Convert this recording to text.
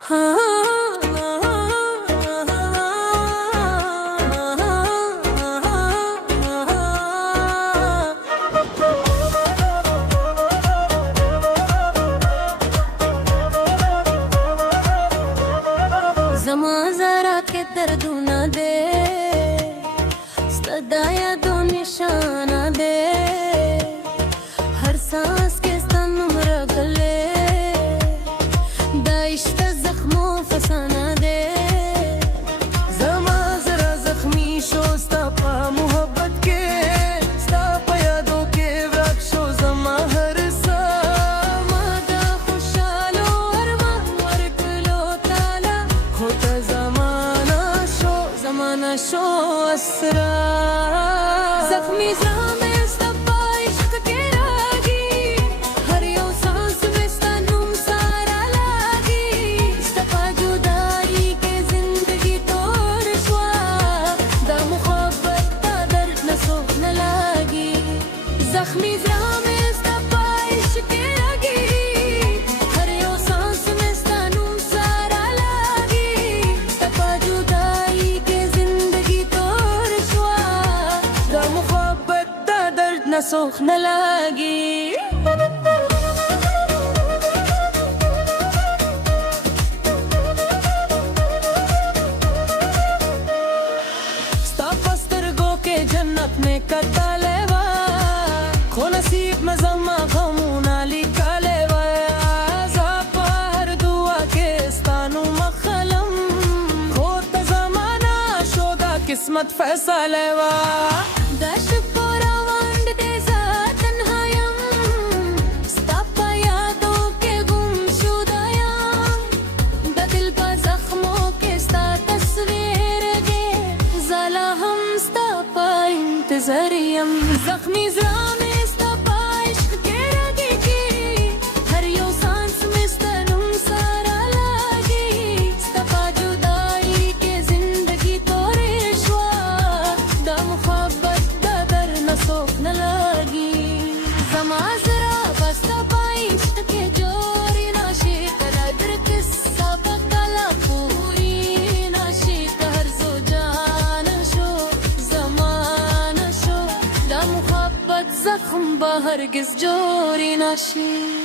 जमा जरा के दर्द न दे, सदाया दो निशाना दे, हर सांस के सनम रगले, दाइश्त जख्मों फसाना दे। जमा जरा जख्मी शो स्तापा मोहब्बत के, स्तापा यादों के वृक्षो जमा हर सा मादा खुशालो अरमा मरकलो ताला होता ज़माना शो असरा ज़ख्मी ज़ाम इस्तफ़ा इश्क़ के रागी, हर यो सांस में सनम सारा लागी, इस्तफ़ा जुदाई के ज़िंदगी तोड़ शुआ, दा मुहब्बत दा दर्द न सोख न लागी। ज़ख्मी ज़ाम इस्तफ़ा इश्क़ के रागी, हर यो सांस में सनम सारा लागी, इस्तफ़ा जुदाई न सोख न लागी। स्तरगो के जन्नत में कता लेवा, खो नसीब में जमा गमूना लिखा लेवा, ज़ापा हर दुआ के स्तानु मखलम, होता ज़माना शोदा किस्मत फैसला लेवा। ज़ख्मी ज़ाम इस्तफ़ा इश्क़ के रागी की, हर यो सांस में सनम सारा लागी, इस्तफ़ा जुदाई के ज़िंदगी तोड़े शुआ, दा मुहब्बत दा दर्द न सोख न लागी। ज़मा ज़रा बस्तफ़ा इश्क़ के जोरी नाशी कदर किस्सा बकला पूरी नाशी हर जो जान शो ज़माना शो, दा मुहब्बत ज़ख्म बा हरगिज़ जोरी नाशी।